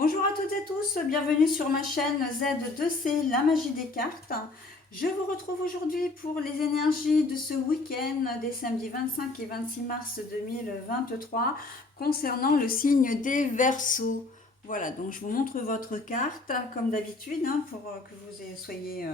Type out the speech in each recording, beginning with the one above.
Bonjour à toutes et tous, bienvenue sur ma chaîne Z2C, la magie des cartes. Je vous retrouve aujourd'hui pour les énergies de ce week-end des samedis 25 et 26 mars 2023 concernant le signe des Verseaux. Voilà, donc je vous montre votre carte comme d'habitude pour que vous soyez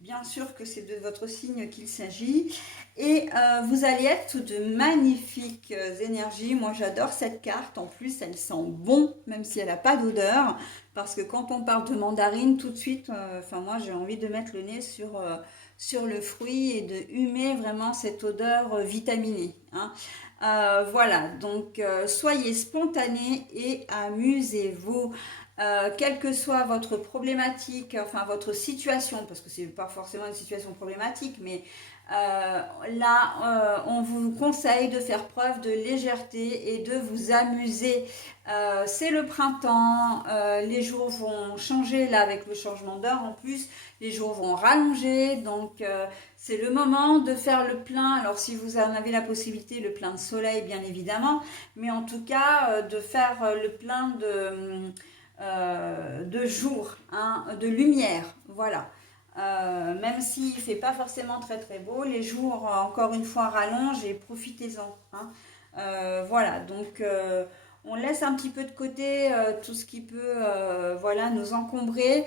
bien sûr que c'est de votre signe qu'il s'agit. Et vous allez être de magnifiques énergies. Moi, j'adore cette carte. En plus, elle sent bon, même si elle n'a pas d'odeur. Parce que quand on parle de mandarine, tout de suite, moi, j'ai envie de mettre le nez sur le fruit et de humer vraiment cette odeur vitaminée. Voilà, donc soyez spontanés et amusez-vous. Quelle que soit votre problématique, enfin votre situation, parce que c'est pas forcément une situation problématique, mais on vous conseille de faire preuve de légèreté et de vous amuser. C'est le printemps, les jours vont changer là avec le changement d'heure en plus, les jours vont rallonger, donc c'est le moment de faire le plein. Alors si vous en avez la possibilité, le plein de soleil bien évidemment, mais en tout cas de faire le plein de jour, de lumière, voilà. Même s'il ne fait pas forcément très très beau, les jours encore une fois rallongent et profitez-en. Voilà, donc on laisse un petit peu de côté tout ce qui peut voilà, nous encombrer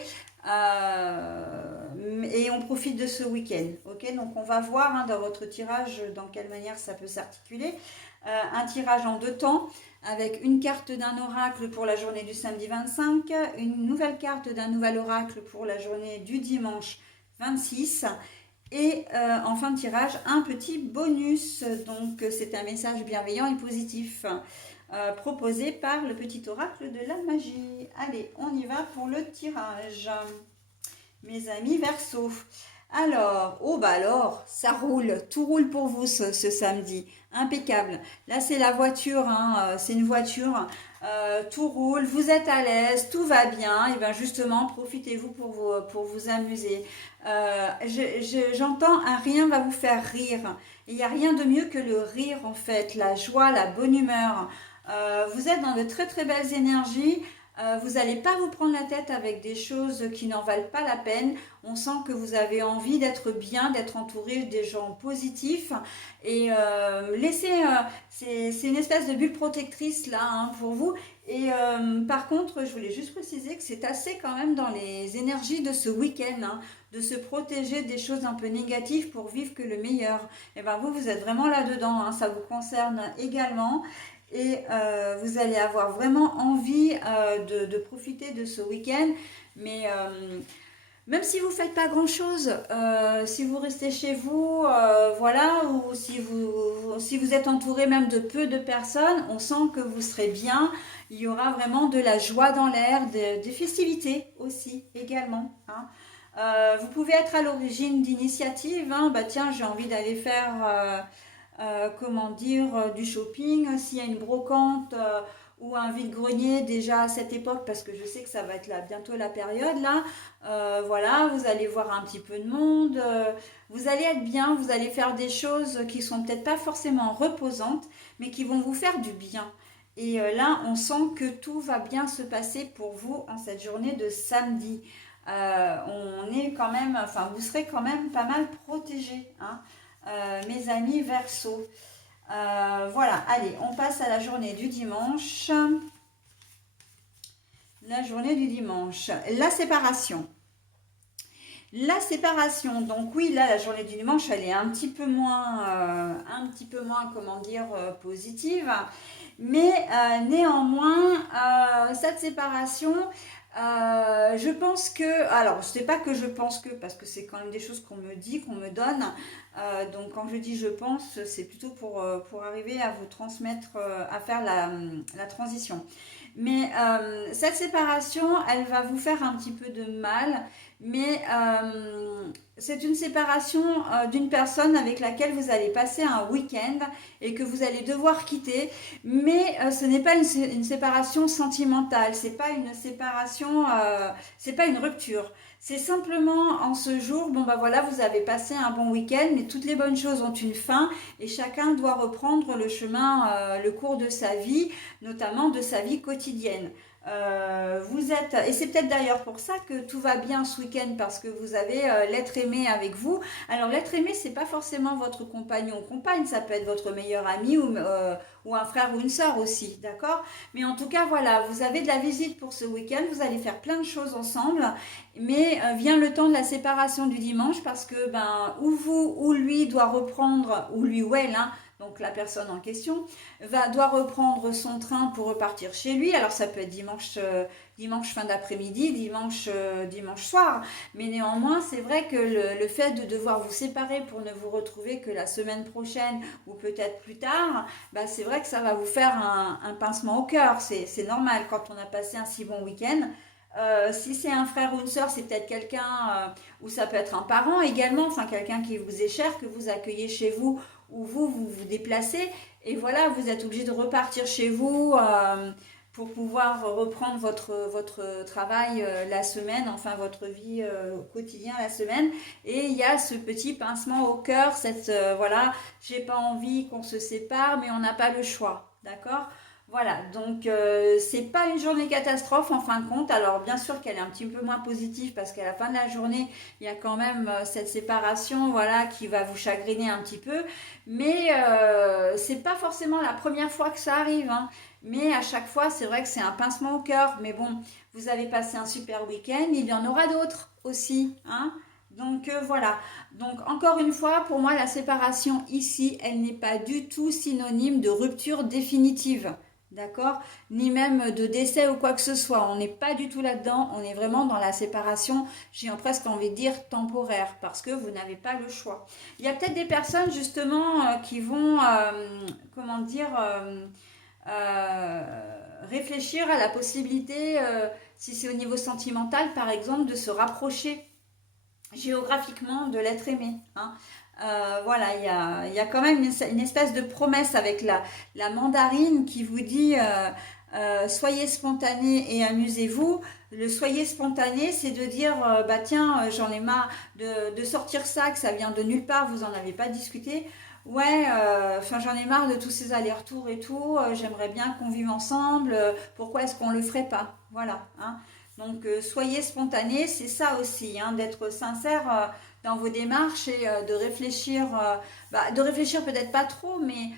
et on profite de ce week-end. Ok, donc on va voir dans votre tirage dans quelle manière ça peut s'articuler. Un tirage en deux temps avec une carte d'un oracle pour la journée du samedi 25, une nouvelle carte d'un nouvel oracle pour la journée du dimanche 26 et en fin de tirage un petit bonus. Donc c'est un message bienveillant et positif proposé par le petit oracle de la magie. Allez, on y va pour le tirage, mes amis Verseaux. Alors, ça roule, tout roule pour vous ce samedi, impeccable. Là, c'est la voiture, c'est une voiture, tout roule, vous êtes à l'aise, tout va bien, et bien justement, profitez-vous pour vous amuser. J'entends un rien va vous faire rire. Il n'y a rien de mieux que le rire en fait, la joie, la bonne humeur. Vous êtes dans de très très belles énergies. Vous n'allez pas vous prendre la tête avec des choses qui n'en valent pas la peine. On sent que vous avez envie d'être bien, d'être entouré des gens positifs. Et c'est une espèce de bulle protectrice là pour vous. Et par contre, je voulais juste préciser que c'est assez quand même dans les énergies de ce week-end, de se protéger des choses un peu négatives pour vivre que le meilleur. Et bien vous êtes vraiment là-dedans, ça vous concerne également. Et vous allez avoir vraiment envie de profiter de ce week-end. Mais même si vous ne faites pas grand-chose, si vous restez chez vous, voilà, ou si vous êtes entouré même de peu de personnes, on sent que vous serez bien. Il y aura vraiment de la joie dans l'air, des festivités aussi, également. Vous pouvez être à l'origine d'initiatives. Tiens, j'ai envie d'aller faire... du shopping, s'il y a une brocante ou un vide-grenier déjà à cette époque, parce que je sais que ça va être là bientôt la période là, voilà, vous allez voir un petit peu de monde, vous allez être bien, vous allez faire des choses qui sont peut-être pas forcément reposantes, mais qui vont vous faire du bien. Et là, on sent que tout va bien se passer pour vous en cette journée de samedi. On est quand même, vous serez quand même pas mal protégés, mes amis Verseaux. Voilà, allez, on passe à la journée du dimanche. La journée du dimanche. La séparation. La séparation, donc oui, là, la journée du dimanche, elle est un petit peu moins, positive. Mais néanmoins, cette séparation, je pense que, alors c'est pas que je pense que, parce que c'est quand même des choses qu'on me dit, qu'on me donne, donc quand je dis je pense, c'est plutôt pour arriver à vous transmettre, à faire la transition. Mais cette séparation, elle va vous faire un petit peu de mal, mais c'est une séparation d'une personne avec laquelle vous allez passer un week-end et que vous allez devoir quitter, mais ce n'est pas une séparation sentimentale, c'est pas une séparation, c'est pas une rupture, C'est simplement en ce jour, bon bah voilà, vous avez passé un bon week-end, mais toutes les bonnes choses ont une fin et chacun doit reprendre le chemin, le cours de sa vie, notamment de sa vie quotidienne. Vous êtes, et c'est peut-être d'ailleurs pour ça que tout va bien ce week-end parce que vous avez l'être aimé avec vous. Alors l'être aimé, c'est pas forcément votre compagnon ou compagne, ça peut être votre meilleur ami ou un frère ou une sœur aussi, d'accord? Mais en tout cas, voilà, vous avez de la visite pour ce week-end, vous allez faire plein de choses ensemble. Mais vient le temps de la séparation du dimanche parce que ben, ou vous ou lui doit reprendre, ou lui ou elle, hein, donc la personne en question, doit reprendre son train pour repartir chez lui. Alors ça peut être dimanche fin d'après-midi, dimanche soir. Mais néanmoins, c'est vrai que le fait de devoir vous séparer pour ne vous retrouver que la semaine prochaine ou peut-être plus tard, bah, c'est vrai que ça va vous faire un pincement au cœur. C'est normal quand on a passé un si bon week-end. Si c'est un frère ou une sœur, c'est peut-être quelqu'un, ou ça peut être un parent également, enfin quelqu'un qui vous est cher, que vous accueillez chez vous, ou vous déplacez, et voilà, vous êtes obligé de repartir chez vous pour pouvoir reprendre votre travail la semaine, enfin votre vie au quotidien la semaine, et il y a ce petit pincement au cœur, voilà, j'ai pas envie qu'on se sépare, mais on n'a pas le choix, d'accord? Voilà, donc c'est pas une journée catastrophe en fin de compte. Alors bien sûr qu'elle est un petit peu moins positive parce qu'à la fin de la journée, il y a quand même cette séparation, voilà, qui va vous chagriner un petit peu. Mais c'est pas forcément la première fois que ça arrive, hein. Mais à chaque fois, c'est vrai que c'est un pincement au cœur. Mais bon, vous avez passé un super week-end, il y en aura d'autres aussi, hein. Donc voilà. Donc encore une fois, pour moi, la séparation ici, elle n'est pas du tout synonyme de rupture définitive. D'accord? Ni même de décès ou quoi que ce soit. On n'est pas du tout là-dedans. On est vraiment dans la séparation, j'ai presque envie de dire temporaire, parce que vous n'avez pas le choix. Il y a peut-être des personnes justement qui vont, comment dire, réfléchir à la possibilité, si c'est au niveau sentimental par exemple, de se rapprocher géographiquement de l'être aimé, hein. Voilà, il y a quand même une espèce de promesse avec la mandarine qui vous dit soyez spontané et amusez-vous. Le soyez spontané, c'est de dire bah tiens, j'en ai marre de sortir ça, que ça vient de nulle part, vous n'en avez pas discuté. Ouais, enfin j'en ai marre de tous ces allers-retours et tout. J'aimerais bien qu'on vive ensemble. Pourquoi est-ce qu'on le ferait pas? Voilà, hein. Donc soyez spontané, c'est ça aussi, hein, d'être sincère dans vos démarches et de réfléchir peut-être pas trop, mais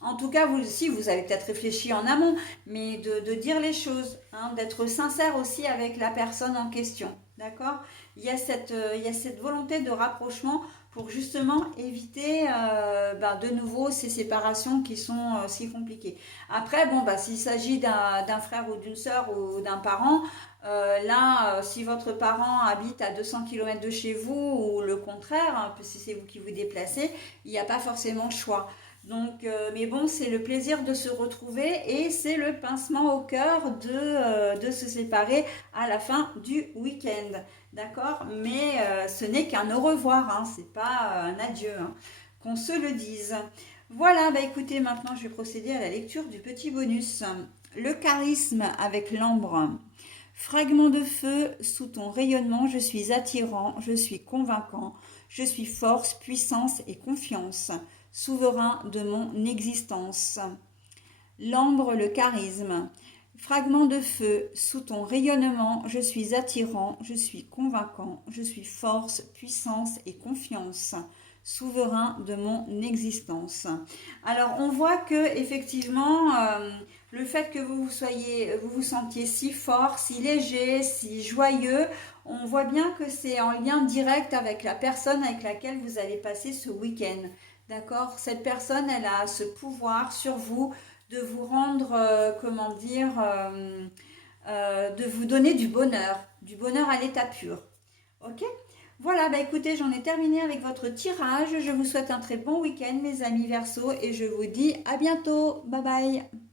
en tout cas, si vous avez peut-être réfléchi en amont, mais de dire les choses, hein, d'être sincère aussi avec la personne en question, d'accord? Il y a cette volonté de rapprochement pour justement éviter de nouveau ces séparations qui sont si compliquées. Après, bon, bah, s'il s'agit d'un frère ou d'une sœur ou d'un parent, là, si votre parent habite à 200 km de chez vous ou le contraire, hein, si c'est vous qui vous déplacez, il n'y a pas forcément le choix. Donc, mais bon, c'est le plaisir de se retrouver et c'est le pincement au cœur de se séparer à la fin du week-end. D'accord? Mais ce n'est qu'un au revoir, hein, c'est pas un adieu, hein, qu'on se le dise. Voilà, bah écoutez, maintenant je vais procéder à la lecture du petit bonus. Le charisme avec l'ambre. Fragment de feu, sous ton rayonnement, je suis attirant, je suis convaincant, je suis force, puissance et confiance, souverain de mon existence. L'ambre, le charisme. Fragment de feu, sous ton rayonnement, je suis attirant, je suis convaincant, je suis force, puissance et confiance, souverain de mon existence. Alors on voit que effectivement le fait que vous vous sentiez si fort, si léger, si joyeux, on voit bien que c'est en lien direct avec la personne avec laquelle vous allez passer ce week-end. D'accord? Cette personne, elle a ce pouvoir sur vous de vous rendre, comment dire, de vous donner du bonheur à l'état pur. Ok? Voilà, bah écoutez, j'en ai terminé avec votre tirage. Je vous souhaite un très bon week-end, mes amis Verseau, et je vous dis à bientôt. Bye bye.